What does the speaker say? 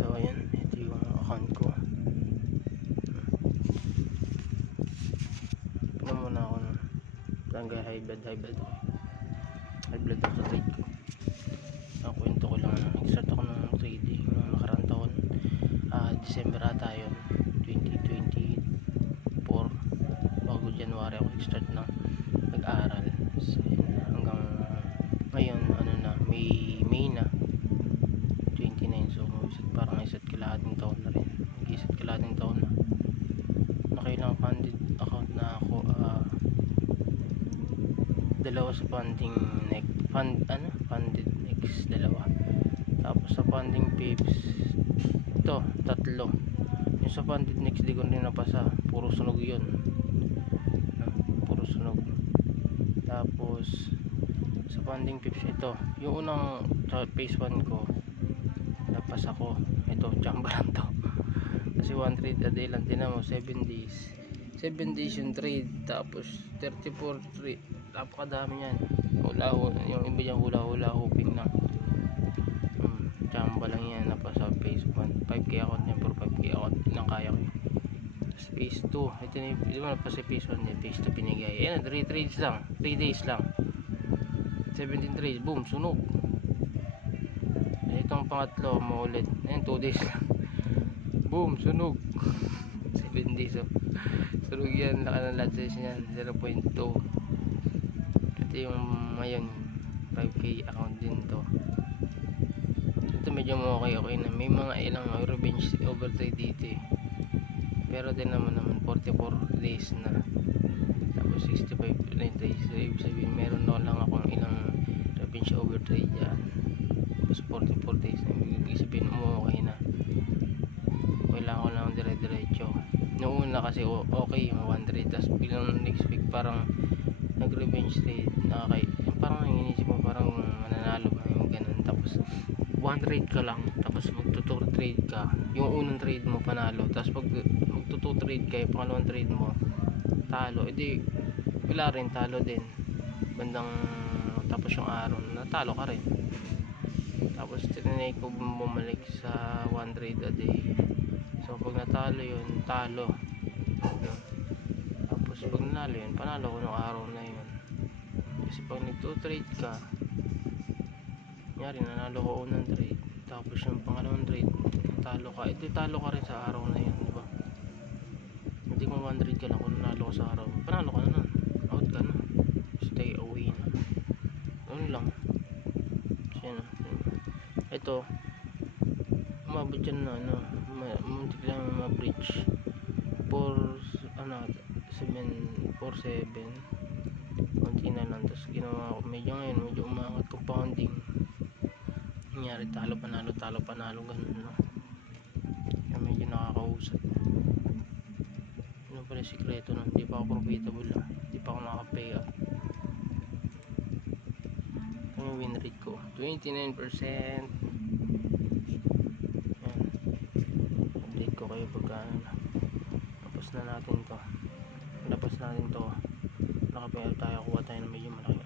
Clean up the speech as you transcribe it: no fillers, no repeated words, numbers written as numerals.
So ayan, ito yung account ko. Pinan muna ako ng tanggal high blood ako sa trade ko. Ang kwento ko lang, nag-start ako ng trading noong nakaraang taon, December ata yun, 2024. Bago January ako nag-start na nag-aral. So, hanggang ngayon May na 29. So parang isa't kalahating taon na rin, isa't kalahating taon na. Nakailang funded account na ako, dalawa sa funded next dalawa, tapos sa funding pips ito tatlo. Yung sa funded next di ko rin napasa, puro sunog yun, puro sunog. Tapos sa funding pips ito, yung unang phase 1 ko napas ako, ito chamba lang to kasi 1 trade a day lang. Tinan mo, 7 days yung trade, tapos 34 trade, napakadami yan. Yung iba dyan hula hoping lang. Chamba lang yan. Napas sa phase 1, 5k account yan, pero 5k account lang kaya ko. Tapos phase 2, ito na yung, di ba napas sa phase 1 yan, phase 2 pinigay. Ayan, 3 trades lang, 3 days lang, 17 trades, boom, sunog. Itong pangatlo maulit, ayan, 2 days lang, boom, sunog. 7 days of sunog yan. Laka ng lot size yan, 0.2. Ito yung ngayon 5k account din to. Ito medyo okay na, may mga ilang revenge overtrade dito eh. Pero din naman 44 days na, tapos 65 days. So ibig sabihin meron lang akong ilang revenge overtrade dyan, tapos 44 days na. Ibig sabihin okay na, kailangan ko lang dire-diretso. Noong una kasi okay yung 100, tapos bilang next week parang nag-revenge trade, parang inisip mo parang mananalo ba yung ganun. Tapos 1 trade ka lang, tapos magto-2 trade ka, yung unang trade mo panalo, tapos pag magto-2 trade ka, yung pangalawang trade mo talo, edi wala rin, talo din bandang, tapos yung araw natalo ka rin. Tapos tinanay ko bumalik sa 1 trade a day. So pag natalo yun, talo. Tapos pag nanalo yun, panalo ko ng araw na yun. Kasi pag nag-2 trade ka, nangyari nanalo ko unang trade, tapos yung pangalawang trade talo ka, ito talo ka rin sa araw na yun, diba? Hindi kung 1 trade ka lang, kung nanalo ka sa araw, panalo ka na nun, out ka na, stay away na. Yun lang. So yun, ito umabot dyan na muntik lang ma-bridge 7 konti na lang. Tapos ginawa ko, medyo umangat compounding, nangyari talo panalo ganun, no? Kaya medyo nakakausap. Ano pala yung sikreto nun? Hindi pa ako profitable, hindi pa ako nakapay out. Yung win rate ko 29%. Update ko kayo pagka tapos natin to, nakapay out tayo, kuha tayo ng medyo malaki.